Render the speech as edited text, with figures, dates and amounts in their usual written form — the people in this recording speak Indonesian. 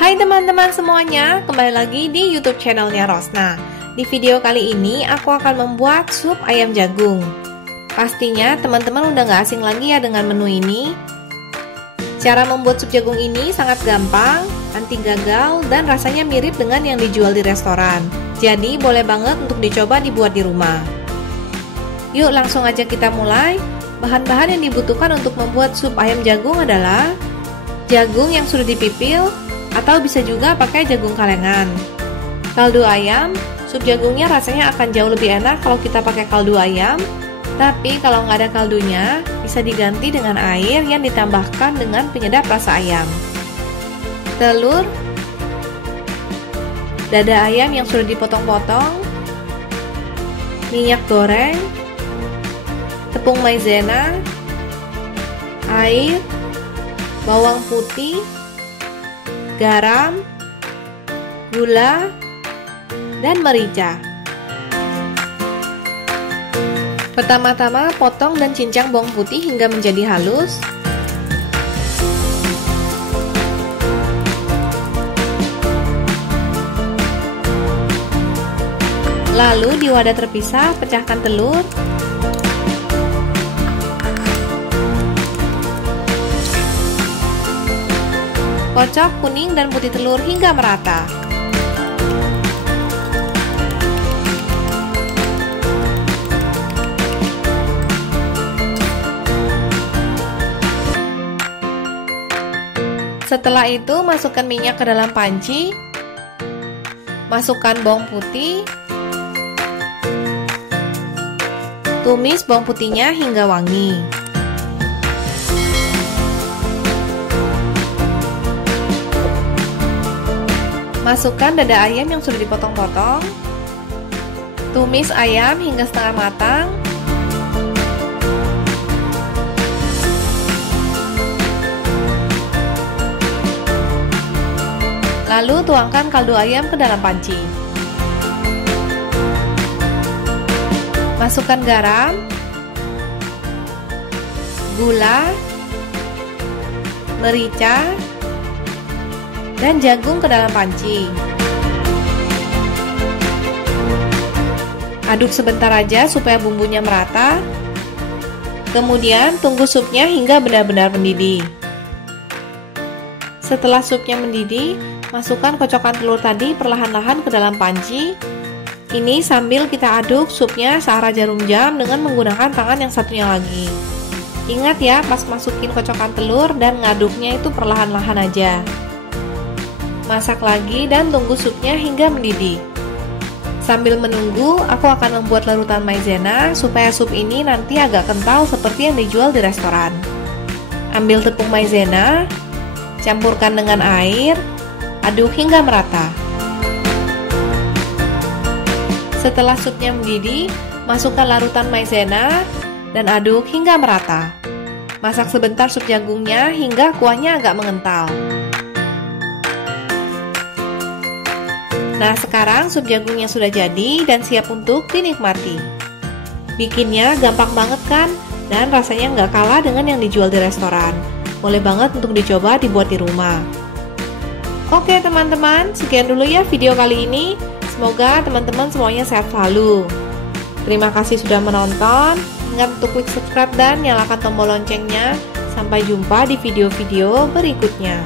Hai teman-teman semuanya, kembali lagi di YouTube channelnya Rosna. Di video kali ini aku akan membuat sup ayam jagung. Pastinya teman-teman udah gak asing lagi ya dengan menu ini. Cara membuat sup jagung ini sangat gampang, anti gagal, dan rasanya mirip dengan yang dijual di restoran. Jadi boleh banget untuk dicoba dibuat di rumah. Yuk langsung aja kita mulai. Bahan-bahan yang dibutuhkan untuk membuat sup ayam jagung adalah jagung yang sudah dipipil, atau bisa juga pakai jagung kalengan. Kaldu ayam, sup jagungnya rasanya akan jauh lebih enak kalau kita pakai kaldu ayam. Tapi kalau nggak ada kaldunya, bisa diganti dengan air yang ditambahkan dengan penyedap rasa ayam. Telur, dada ayam yang sudah dipotong-potong, minyak goreng, tepung maizena, air, bawang putih, garam, gula, dan merica. Pertama-tama potong dan cincang bawang putih hingga menjadi halus. Lalu di wadah terpisah pecahkan telur. Kocok kuning dan putih telur hingga merata. Setelah itu masukkan minyak ke dalam panci. Masukkan bawang putih. Tumis bawang putihnya hingga wangi. Masukkan dada ayam yang sudah dipotong-potong. Tumis ayam hingga setengah matang. Lalu tuangkan kaldu ayam ke dalam panci. Masukkan garam, gula, merica, dan jagung ke dalam panci. Aduk sebentar aja supaya bumbunya merata. Kemudian tunggu supnya hingga benar-benar mendidih. Setelah supnya mendidih, masukkan kocokan telur tadi perlahan-lahan ke dalam panci. Ini sambil kita aduk supnya searah jarum jam dengan menggunakan tangan yang satunya lagi. Ingat ya, pas masukin kocokan telur dan ngaduknya itu perlahan-lahan aja. Masak lagi dan tunggu supnya hingga mendidih. Sambil menunggu, aku akan membuat larutan maizena supaya sup ini nanti agak kental seperti yang dijual di restoran. Ambil tepung maizena, campurkan dengan air, aduk hingga merata. Setelah supnya mendidih, masukkan larutan maizena dan aduk hingga merata. Masak sebentar sup jagungnya hingga kuahnya agak mengental. Nah, sekarang sup jagungnya sudah jadi dan siap untuk dinikmati. Bikinnya gampang banget kan? Dan rasanya nggak kalah dengan yang dijual di restoran. Boleh banget untuk dicoba dibuat di rumah. Oke teman-teman, sekian dulu ya video kali ini. Semoga teman-teman semuanya sehat selalu. Terima kasih sudah menonton. Ingat untuk klik subscribe dan nyalakan tombol loncengnya. Sampai jumpa di video-video berikutnya.